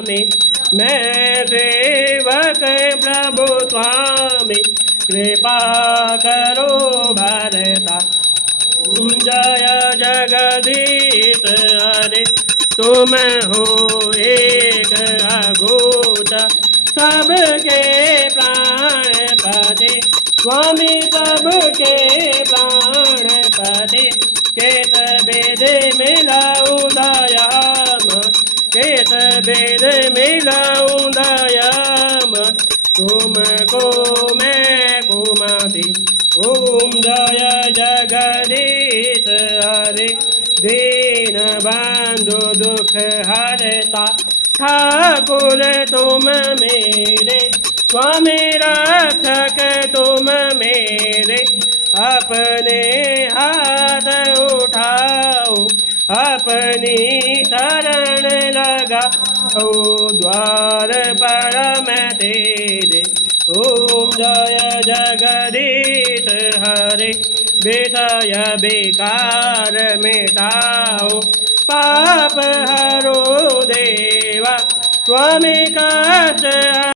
मैं सेवक प्रभु स्वामी कृपा करो भरता। जय जगदीश हरे तुम हो एक अघोष सबके प्राणपति स्वामी सबके प्राणपति। केत वेद मिलाऊ दयाम केत वेद मिलाऊ दयाम तुमको मैं कुमाती। ओम जय जगदीश हरे दीन बंधु दुख हरता ठाकुर तुम मेरे स्वामी रक्षक तुम मेरे। अपने हाथ उठाओ अपनी शरण लगाओ द्वार पर मैं तेरे। ओम जय जगदीश हरे विषय विकार मिटाओ पाप हरो देवा स्वामी